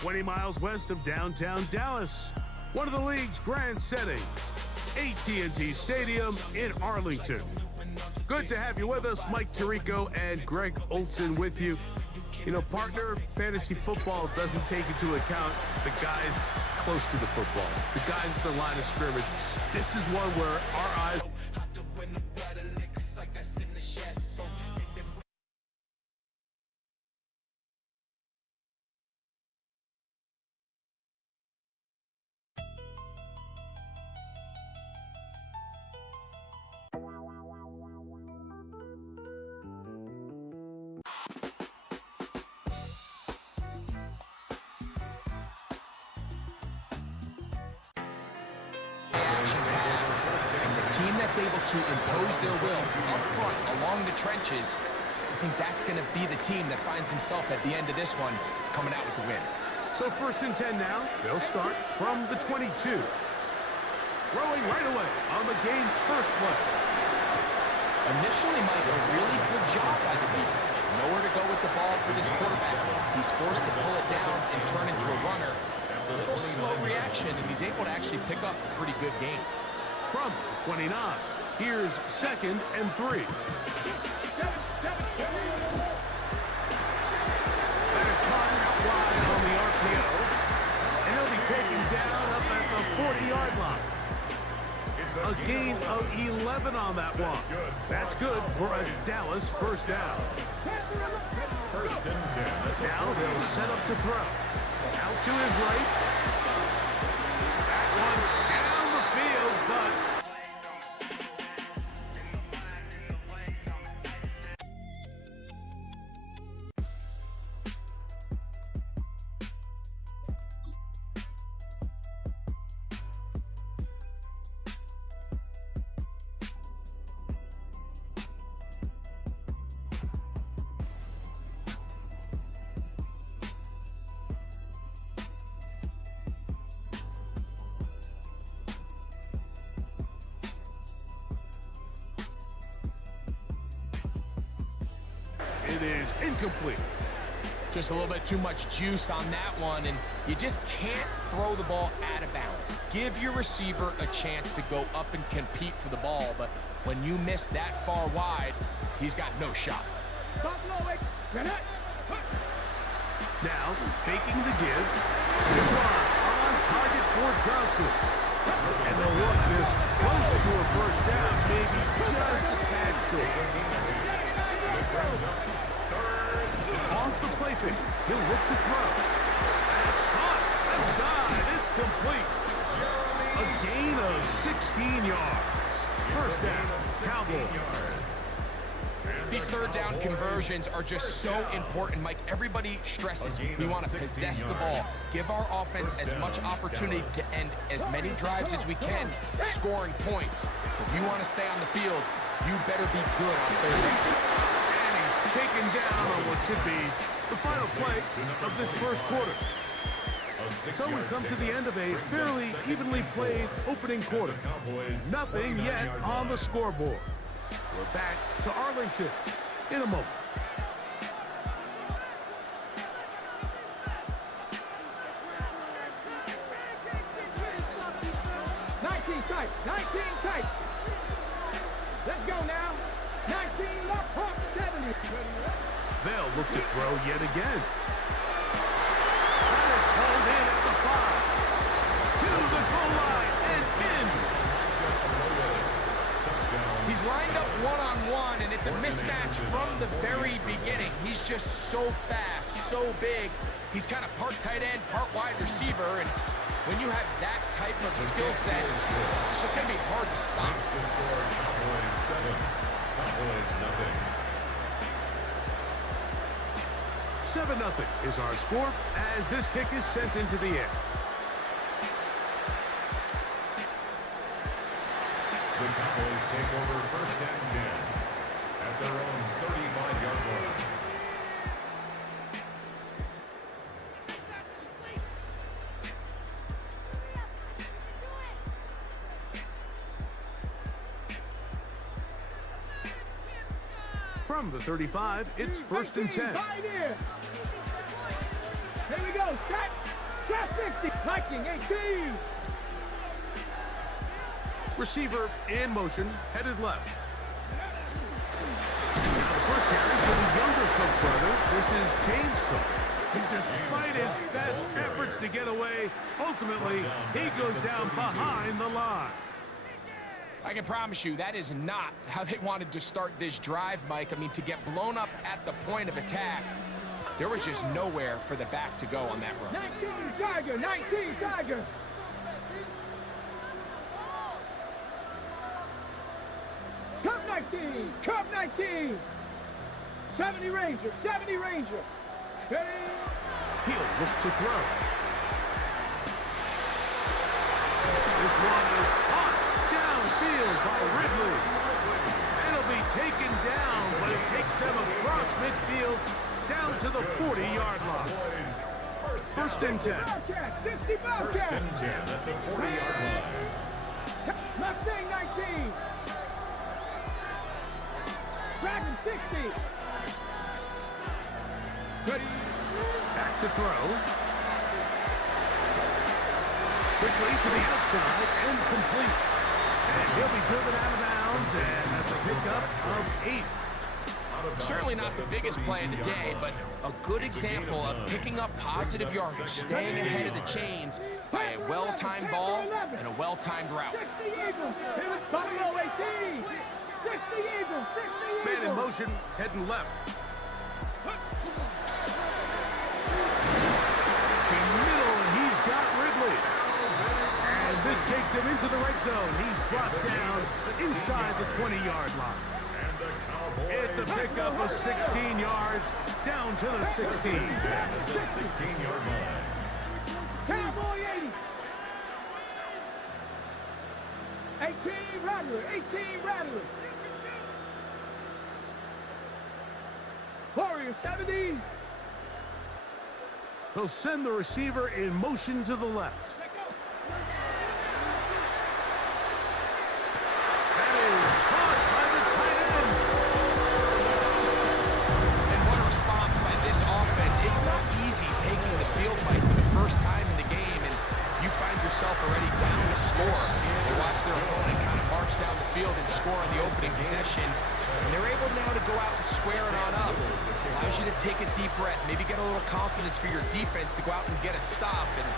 20 miles west of downtown Dallas. One of the league's grand settings, AT&T Stadium in Arlington. Good to have you with us. Mike Tirico and Greg Olson with you. You know, partner, fantasy football doesn't take into account the guys close to the football, the guys at the line of scrimmage. This is one where our eyes... Team that's able to impose their will up front along the trenches, I think that's going to be the team that finds himself at the end of this one coming out with the win. So 1st and 10 now. They'll start from the 22. Throwing right away on the game's first play. Initially, Mike, a really good job by the defense. Nowhere to go with the ball for this quarterback. He's forced to pull it down and turn into a runner. A little slow reaction, and he's able to actually pick up a pretty good game. From 29, here's 2nd and 3. That is caught out wide on the RPO, and he'll be taken down up at the 40-yard line. A gain of 11 on that one. That's good for a Dallas first down. 1st and 10. Now they'll set up to throw. Out to his right. That one down the field, but it is incomplete. Just a little bit too much juice on that one, and you just can't throw the ball out of bounds. Give your receiver a chance to go up and compete for the ball, but when you miss that far wide, he's got no shot. Now, faking the give. This one on target for Johnson. And they'll walk this close to a first down, maybe just a tad short. Off the play fake, he'll look to throw. That's caught. Outside, it's complete. A gain of 16 yards. First down, Cowboys. These third down conversions are just so important, Mike. Everybody stresses we want to possess the ball, give our offense as much opportunity to end as many drives as we can, scoring points. If you want to stay on the field, you better be good on third down. Taken down on what should be the final play of this first quarter. So we've come to the end of a fairly evenly played opening quarter. Nothing yet on the scoreboard. We're back to Arlington in a moment. Tight, 19 tight. Let's go now. 19 left, pump, 70. They'll look to throw yet again. That is pulled in at the 5. To the goal line and in. He's lined up one-on-one, and it's a mismatch from the very beginning. He's just so fast, so big. He's kind of part tight end, part wide receiver, and when you have that type of skill set, it's just going to be hard to stop. The score, Cowboys 7, Cowboys nothing. 7-0 is our score as this kick is sent into the air. The Cowboys take over 1st and 10 at their own 35-yard line. From the 35, it's 1st and 10. Here we go, set. 60, Viking 18. Receiver in motion, headed left. Now the first carry for the younger Cook brother. This is James Cook. And despite his best efforts to get away, ultimately, he goes down behind the line. I can promise you that is not how they wanted to start this drive, Mike. I mean, to get blown up at the point of attack, there was just nowhere for the back to go on that run. 19 Tiger, 19 Tiger. Cup 19, Cup 19. 70 Ranger, 70 Ranger. Ready? He'll look to throw. This one is hot downfield by Ridley. It'll be taken down, but it takes them across midfield down to the 40-yard line. First and 10. Bobcat, 60 First Bobcat. and 10 at the 40-yard line. Mustang 19. Dragon 60. Ready? Back to throw. Quickly to the outside and complete. And he'll be driven out of bounds, and that's a pickup of 8. Certainly not the biggest play of the day, but a good example of picking up positive yardage, staying ahead of the chains by a well-timed ball and a well-timed route. 60 Eagles. Here is Buffalo 18. 60 Eagles. 60 Eagles. Man in motion, heading left. In middle, and he's got Ridley. And this takes him into the red zone. He's brought down inside the 20-yard line. It's a pickup of 16 yards down to the 16. The 16-yard line. Cowboy 80. 18 Rattler. 18 Rattler. Warrior 70. He'll send the receiver in motion to the left. That is caught by the tight end. And what a response by this offense. It's not easy taking the field fight for the first time in the game, and you find yourself already down to score. They watch their opponent kind of march down the field and score on the opening possession, and they're able now to go out and square it on up. Allows you to take a deep breath, maybe get a little confidence for your defense to go out and get a stop, and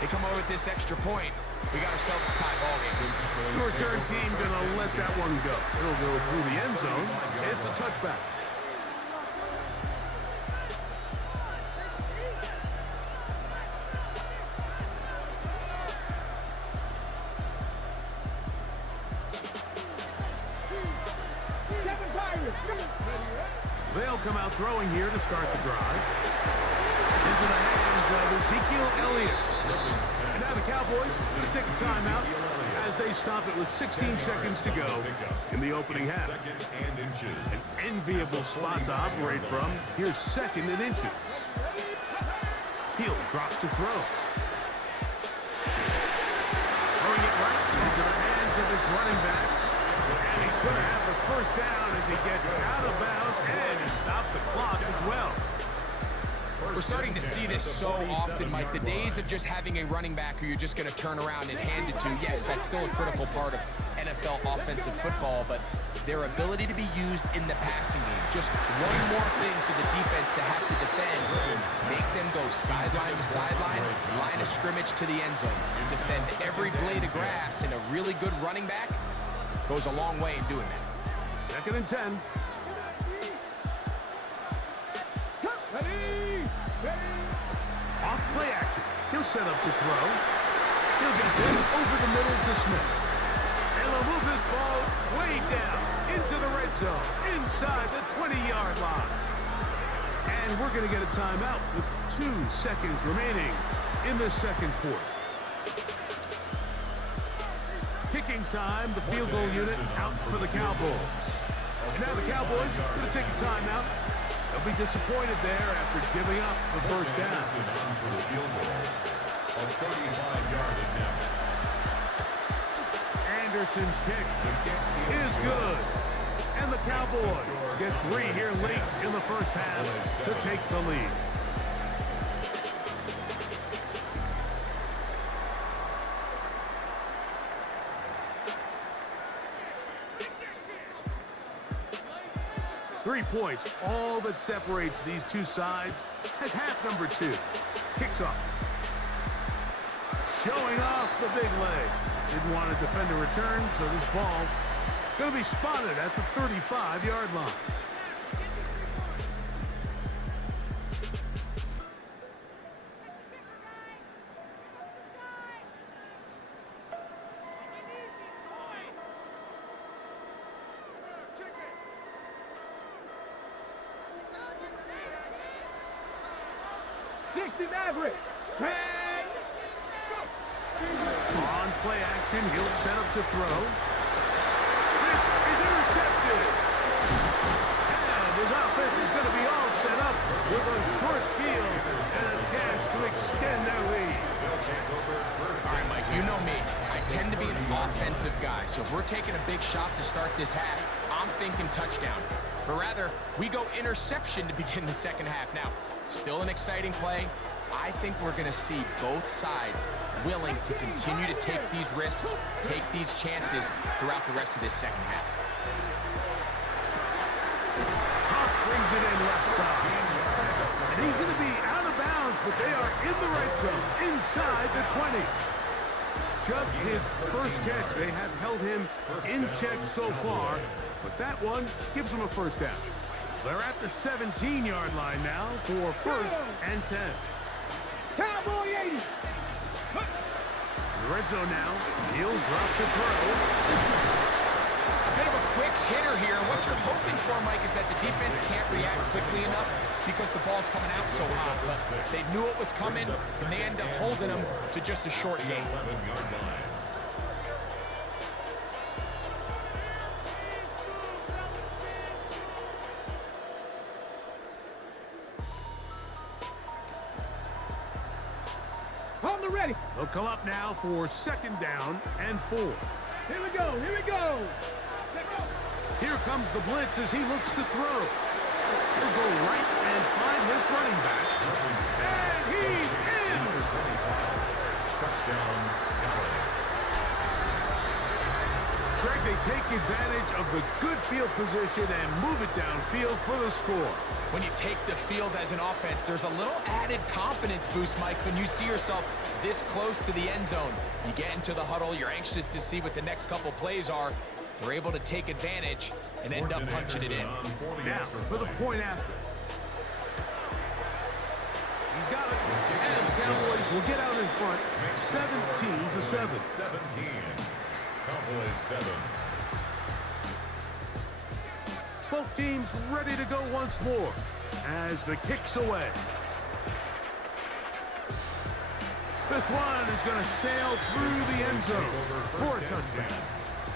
they come away with this extra point. We got ourselves a tie ball game. The return team gonna let that one go. It'll go through the end zone. It's a touchback. They'll come out throwing here to start the drive. Into the hands of Ezekiel Elliott. And now the Cowboys going to take a timeout as they stop it with 16 seconds to go in the opening half. An enviable spot to operate from. Here's 2nd and inches. He'll drop to throw. Throwing it right into the hands of his running back. And he's going to have the first down as he gets out of bounds, and he stopped the clock as well. We're starting to see this so often, Mike. The days of just having a running back who you're just going to turn around and hand it to, yes, that's still a critical part of NFL offensive football, but their ability to be used in the passing game. Just one more thing for the defense to have to defend. Make them go sideline to sideline, line of scrimmage to the end zone. Defend every blade of grass, and a really good running back goes a long way in doing that. 2nd and 10. Ready? Ready? Off play action. He'll set up to throw. He'll get this over the middle to Smith. And he'll move this ball way down into the red zone, inside the 20-yard line. And we're going to get a timeout with 2 seconds remaining in the second quarter. Kicking time, the field goal unit out for the Cowboys. And now the Cowboys going to take a timeout. They'll be disappointed there after giving up the first down. For the field goal, a 35-yard attempt. Anderson's kick is good. And the Cowboys get 3 here late in the first half to take the lead. 3 points, all that separates these two sides as half number 2 kicks off. Showing off the big leg. Didn't want to defend a return, so this ball going to be spotted at the 35-yard line. Mavericks. On play action, he'll set up to throw. This is intercepted. And his offense is going to be all set up with a short field and a chance to extend their lead. All right, Mike, you know me. I tend to be an offensive guy, so if we're taking a big shot to start this half, I'm thinking touchdown. But rather, we go interception to begin the second half. Now, still an exciting play. I think we're going to see both sides willing to continue to take these risks, take these chances throughout the rest of this second half. Huff brings it in left side. And he's going to be out of bounds, but they are in the red zone, inside the 20. Just his first catch. They have held him in check so far, but that one gives him a first down. They're at the 17-yard line now for first and 10. Cowboy 80. The red zone now. He'll drop to throw. A bit of a quick hitter here. What you're hoping for, Mike, is that the defense can't react quickly enough because the ball's coming out so hot. But they knew it was coming, and they end up holding them to just a short gain. On the ready. They'll come up now for second down and 4. Here we go. Here we go. Here comes the blitz as he looks to throw. He'll go right and find his running back. And he's in! Touchdown, Dallas. Greg, they take advantage of the good field position and move it downfield for the score. When you take the field as an offense, there's a little added confidence boost, Mike, when you see yourself this close to the end zone. You get into the huddle, you're anxious to see what the next couple plays are. They're able to take advantage and end up punching it in. Now, for the point after. He's got it. And the Cowboys will get out in front, 17-7. 17. Cowboys 7. Both teams ready to go once more as the kick's away. This one is going to sail through the end zone for a touchdown.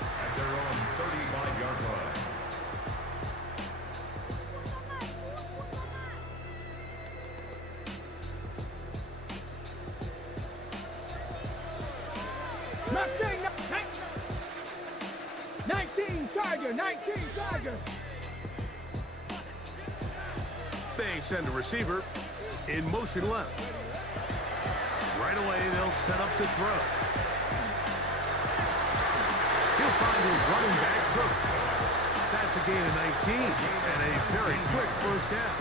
At their own 35-yard line. Not saying 19 Charger. 19 Charger. They send a receiver in motion left. Right away, they'll set up to throw. He'll find his running back, Cook. That's a gain of 19 and a very quick first down.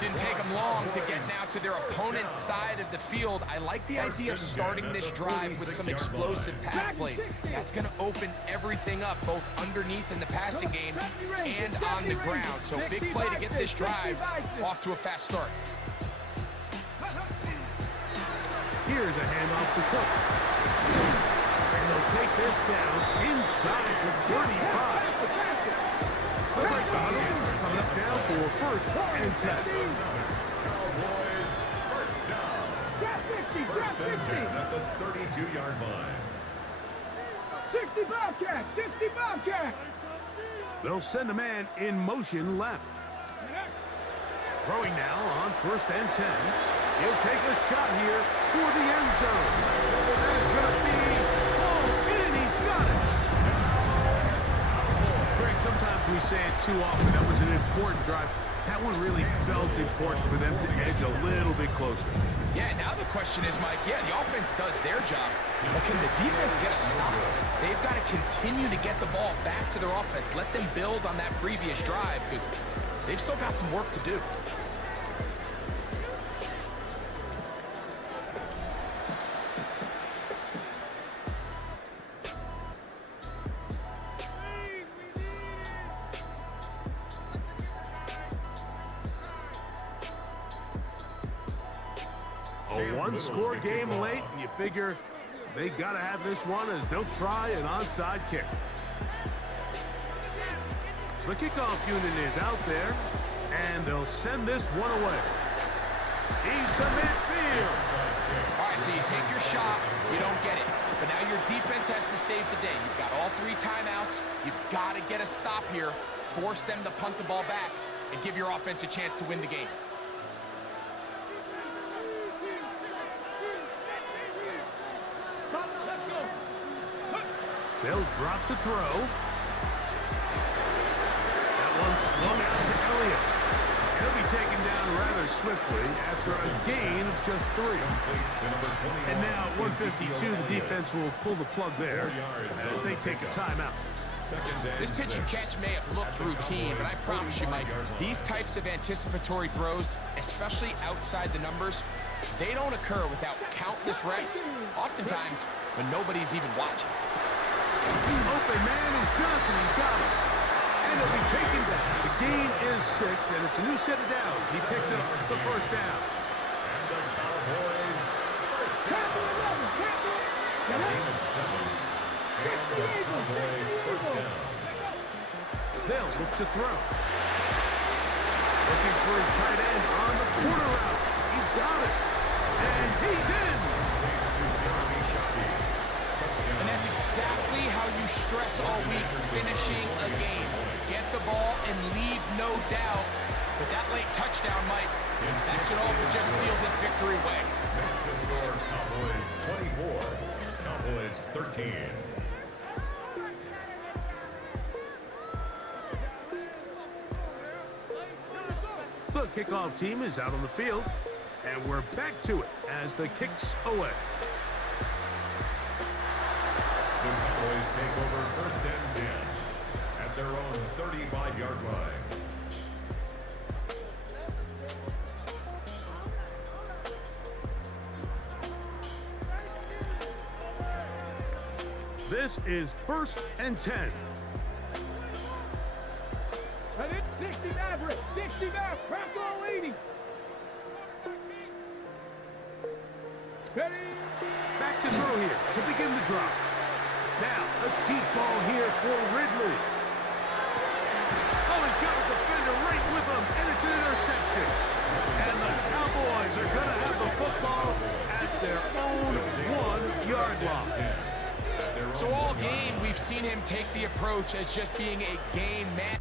Didn't take them long to get now to their opponent's side of the field. I like the idea of starting this drive with some explosive pass plays. That's going to open everything up, both underneath in the passing game and on the ground. So big play to get this drive off to a fast start. Here's a handoff to Cook. And they'll take this down inside the 35. Looks like the huddle coming up now for first and 10. Cowboys first down. First and 10 at the 32-yard line. 60 Bobcats. 60 Bobcats. They'll send a man in motion left. Throwing now on first and 10. He'll take a shot here for the end zone. That's going to be in. He's got it. Greg, sometimes we say it too often. That was an important drive. That one really felt important for them to edge a little bit closer. Yeah, now the question is, Mike, yeah, the offense does their job, but can the defense get a stop? They've got to continue to get the ball back to their offense. Let them build on that previous drive because they've still got some work to do. A one-score game late, and you figure they got to have this one as they'll try an onside kick. The kickoff unit is out there, and they'll send this one away. He's to midfield. All right, so you take your shot, you don't get it. But now your defense has to save the day. You've got all 3 timeouts. You've got to get a stop here, force them to punt the ball back, and give your offense a chance to win the game. They'll drop to throw. That one swung out to Elliott. He'll be taken down rather swiftly after a gain of just 3. And now at 152, the defense will pull the plug there as they take a timeout. This pitch and catch may have looked routine, but I promise you, Mike, these types of anticipatory throws, especially outside the numbers, they don't occur without countless reps, oftentimes when nobody's even watching. Open man is Johnson. He's got it. And he'll be taken down. The gain is 6, and it's a new set of downs. He picked up the first down. And the Cowboys first down. A gain of 7. And the Cowboys first down. They'll look to throw. Looking for his tight end on the corner route. He's got it. And he's in. And that's exactly how you stress all week, finishing a game. Get the ball and leave no doubt. But that late touchdown, Mike, that should all but just seal this victory away. Next to score, Cowboys 24, Cowboys 13. The kickoff team is out on the field, and we're back to it as the kick's away. The Cowboys take over first and 10 at their own 35-yard line. This is first and 10. And it's 60 Maverick, 60 Maverick, crack all 80. Ready? Back to throw here to begin the drop. Now, a deep ball here for Ridley. Oh, he's got a defender right with him, and it's an interception. And the Cowboys are going to have the football at their own 1-yard line. So all game, we've seen him take the approach as just being a game man.